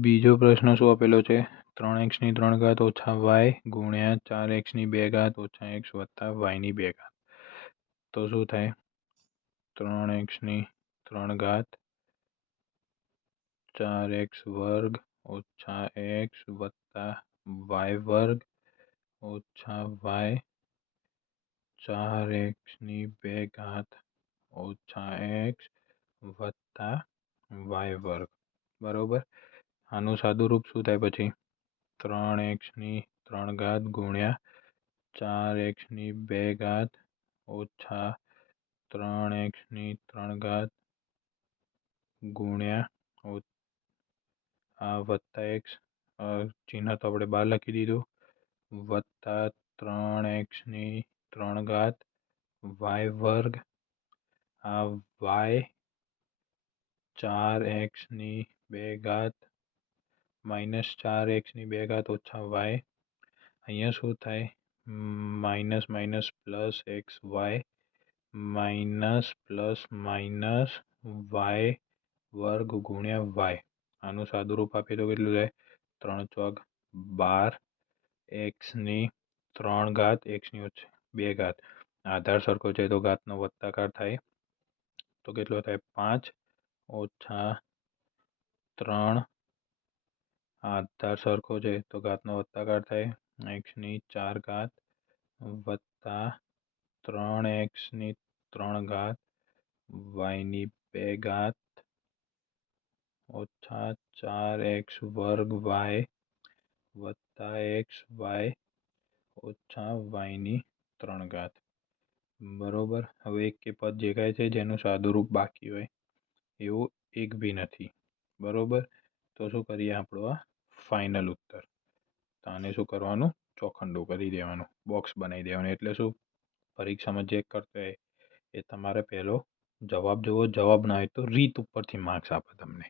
બીજો પ્રશ્ન શું આપેલો છે ત્રણ એક્સની ત્રણ ઘાત ઓછા વાય ગુણ્યા ચાર એક્સની બે ઘાત ઓછા એક્સ વત્તા વાયની બે ઘાત તો શું થાય ત્રણ એક્સની ત્રણ ઘાત ચાર એક્સ વર્ગ ઓછા એક્સ વત્તા વાય વર્ગ ઓછા વાય ચાર એક્સની બે ઘાત ઓછા એક્સ વત્તા વાય વર્ગ બરોબર આનું સાદું રૂપ શું થાય પછી ત્રણ એક્સની ત્રણ ઘાત ગુણ્યા ચાર એક્સની બે ઘાત ઓછા ત્રણ એક્સની ત્રણ ઘાત ગુણ્યા આ વત્તા એક્સ ચિહ્ન તો આપણે બહાર લખી દીધું વત્તા ત્રણ એક્સની ત્રણ ઘાત વાય વર્ગ આ વાય ચાર એક્સની બે ઘાત માઇનસ ચાર એક્સની બે ઘાત ઓછા વાય અહીંયા શું થાય minus minus plus x y minus plus minus y વર્ગ ગુણ્યા વાય આનું સાદું રૂપ આપીએ તો કેટલું થાય ત્રણ ચોક બાર એક્સની ત્રણ ઘાત એક્સની ઓછી બે ઘાત આધાર સરખો છે તો ઘાતનો વત્તાકાર થાય તો કેટલો થાય પાંચ ઓછા ત્રણ આધાર સરખો છે તો ઘાતનો વત્તાકાર થાય એક્સની ચાર ઘાત વત્તા ત્રણ એક્સની ત્રણ ઘાત વાયની બે ઘાત ઓછા ચાર એક્સ વર્ગ વાય વત્તા એક્સ વાય ઓછા વાયની ત્રણ ઘાત બરોબર હવે એક કે પદ દેખાય છે, જેનું સાદુરૂપ બાકી હોય, એવું એક બી નથી, બરોબર? તો શું કરીએ આપણો આ? ફાઇનલ ઉત્તર. તો આને શું કરવાનું? ચોખંડું કરી દેવાનું. બોક્સ બનાવી દેવાનું. એટલે શું? પરીક્ષામાં જે કરતો હોય એ તમારે પહેલો જવાબ જોવો. જવાબ ના હોય તો રીત ઉપરથી માર્ક્સ આપે તમને.